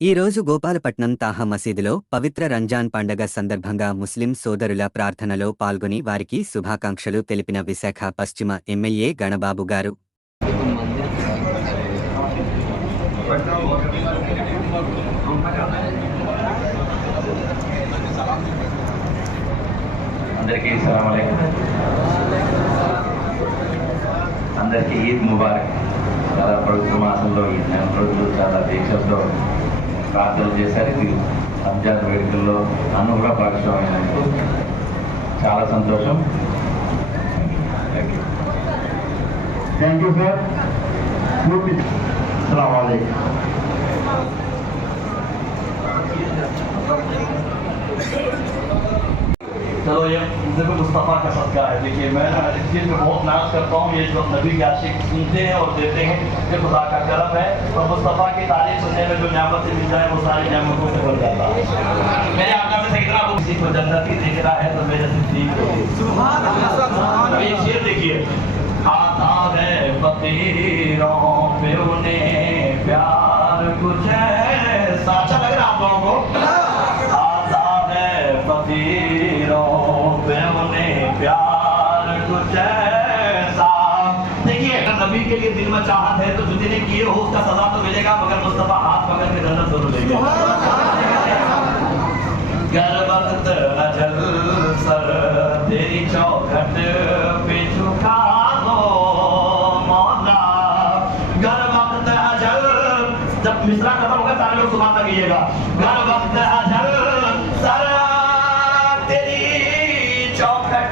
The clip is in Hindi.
ఈరోజు గోపాలపట్నం తాహా మసీదులో పవిత్ర రంజాన్ పండగ సందర్భంగా ముస్లిం సోదరుల ప్రార్థనలో పాల్గొని వారికి శుభాకాంక్షలు తెలిపిన విశాఖ పశ్చిమ ఎమ్మెల్యే గణబాబు గారు. అందరికీ ఈద్ ముబారక్. చాలా ప్రభుత్వ మాసంలో ఈ నెల రోజులు చాలా దీక్షలతో ప్రార్థనలు చేశారు. ఇది సంజాత వేడుకల్లో నన్ను కూడా భాగస్వామ్యానికి చాలా సంతోషం. థ్యాంక్ యూ సార్ పూర్తి రావాలి సరే ये मुस्तफ़ा का सदका है देखिए मैं इस चीज़ में बहुत नाज करता हूँ ये जो नबी के आशिक सुनते हैं और देते हैं ये खुदा का करम है। और मुस्तफ़ा की तारीफ़ सुनने में जो नियामत मिल जाए वो सारी नियामतों से बढ़ जाता है। मैंने आपका से सही तरह किसी को जन्नती देख रहा है तो मेरे से ठीक हो ये शेर देखिए। आता है फकीरों पे उन्हें प्यार कुछ ऐसा। देखिए, अगर नबी के लिए दिल में चाहत है तो जो जिन्हें किए हो, उसका सजा तो मिलेगा, मगर मुस्तफ़ा हाथ पकड़ के जन्नत ज़रूर लेंगे। गर अजल सर, तेरी चौखट पे झुका दो मौला। गर अजल, जब मिश्रा खत्म होगा, सारे लोग सुबह तक आइएगा गर अजल सर, तेरी चौखट